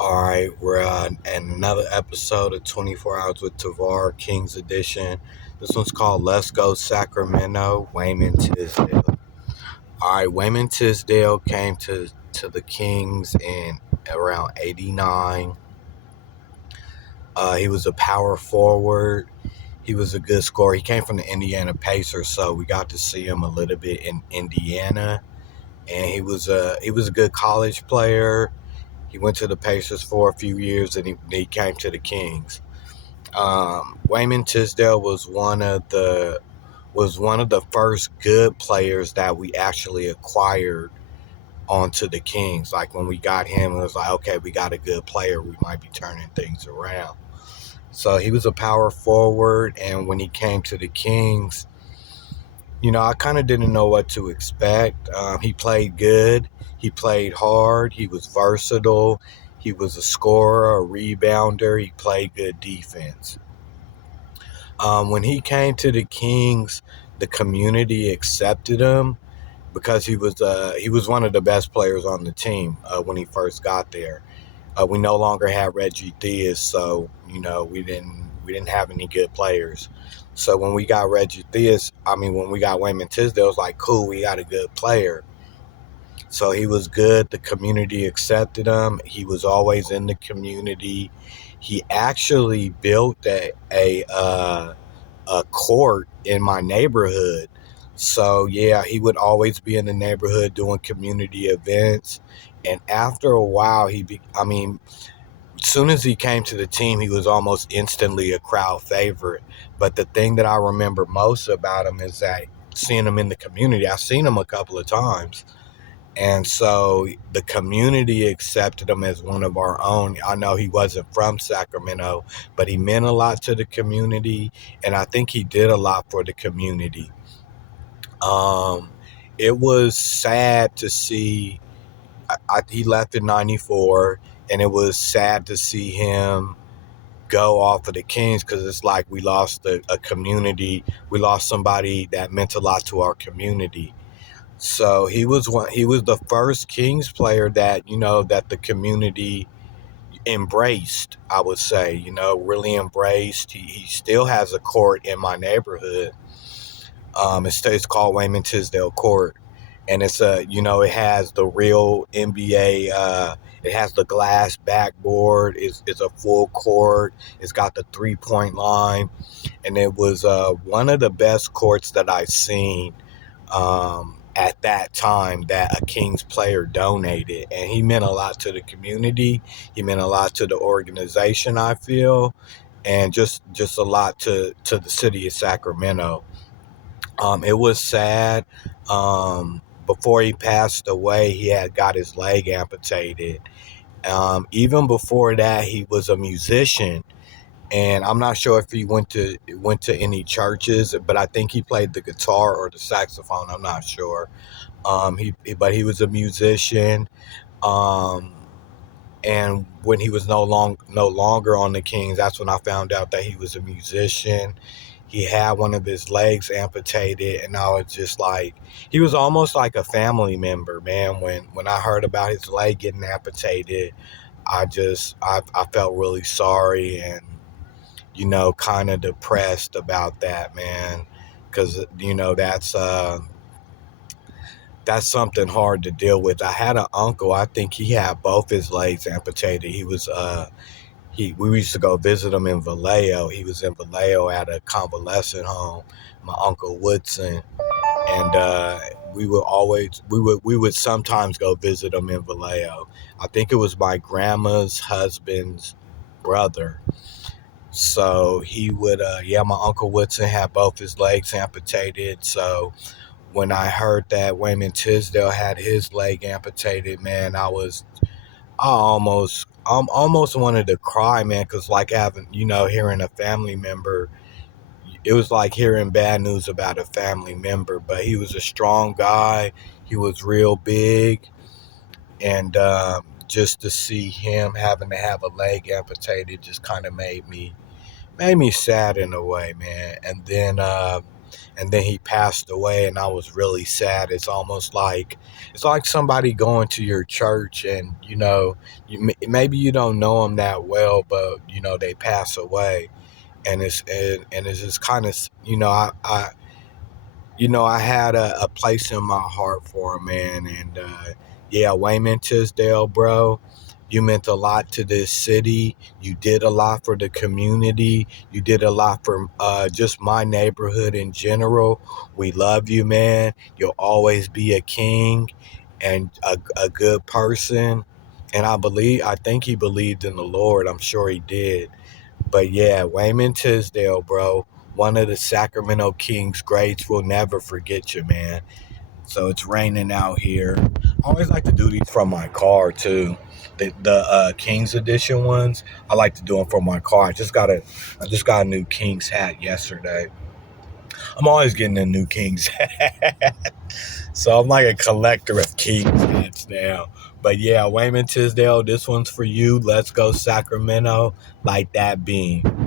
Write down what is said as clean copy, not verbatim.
All right, we're in another episode of 24 Hours with Tavar, Kings Edition. This one's called Let's Go Sacramento, Wayman Tisdale. All right, Wayman Tisdale came to the Kings in around 89. He was a power forward. He was a good scorer. He came from the Indiana Pacers, so we got to see him a little bit in Indiana. And he was a good college player. He went to the Pacers for a few years, and he came to the Kings. Wayman Tisdale was one of the first good players that we actually acquired onto the Kings. Like when we got him, it was like, okay, we got a good player. We might be turning things around. So he was a power forward, and when he came to the Kings, I kind of didn't know what to expect. He played good. He played hard. He was versatile. He was a scorer, a rebounder. He played good defense. When he came to the Kings, the community accepted him because he was one of the best players on the team when he first got there. We no longer had Reggie Theus, so we didn't have any good players. So when we got when we got Wayman Tisdale, it was like, cool, we got a good player. So he was good. The community accepted him. He was always in the community. He actually built a court in my neighborhood. So yeah, he would always be in the neighborhood doing community events. And after a while, as soon as he came to the team, he was almost instantly a crowd favorite. But the thing that I remember most about him is that seeing him in the community, I've seen him a couple of times. And so the community accepted him as one of our own. I know he wasn't from Sacramento, but he meant a lot to the community. And I think he did a lot for the community. Um, it was sad to see. He left in '94, and it was sad to see him go off of the Kings because it's like we lost a community. We lost somebody that meant a lot to our community. So he was the first Kings player that the community embraced. I would say, really embraced. He still has a court in my neighborhood. It's called Wayman Tisdale Court, and it has the real NBA. It has the glass backboard. It's a full court. It's got the 3-point line, and it was one of the best courts that I've seen at that time that a Kings player donated. And he meant a lot to the community. He meant a lot to the organization, I feel, and just a lot to the city of Sacramento. It was sad. Before he passed away, he had got his leg amputated. Even before that, he was a musician, and I'm not sure if he went to any churches, but I think he played the guitar or the saxophone. I'm not sure. But he was a musician. Um, and when he was no longer on the Kings, that's when I found out that he was a musician. He had one of his legs amputated, and I was just like, he was almost like a family member, man. When I heard about his leg getting amputated, I felt really sorry and kind of depressed about that, man, because that's something hard to deal with. I had an uncle. I think he had both his legs amputated. We used to go visit him in Vallejo. He was in Vallejo at a convalescent home, my Uncle Woodson, and we would sometimes go visit him in Vallejo. I think it was my grandma's husband's brother. So he would, my Uncle Woodson had both his legs amputated. So when I heard that Wayman Tisdale had his leg amputated, man, I almost wanted to cry, man, because like hearing a family member, it was like hearing bad news about a family member. But he was a strong guy. He was real big, and just to see him having to have a leg amputated just kind of made me sad in a way, man. And then and then he passed away, and I was really sad. It's like somebody going to your church, and maybe you don't know them that well, but they pass away, and it's just kind of I had a place in my heart for him, man. And yeah, Wayman Tisdale, bro, you meant a lot to this city. You did a lot for the community. You did a lot for just my neighborhood in general. We love you, man. You'll always be a king and a good person. And I think he believed in the Lord. I'm sure he did. But yeah, Wayman Tisdale, bro, one of the Sacramento Kings greats. Will never forget you, man. So it's raining out here. I always like to do these from my car too. The Kings edition ones. I like to do them from my car. I just got a new Kings hat yesterday. I'm always getting a new Kings hat. So I'm like a collector of Kings hats now. But yeah, Wayman Tisdale, this one's for you. Let's go Sacramento, like that beam.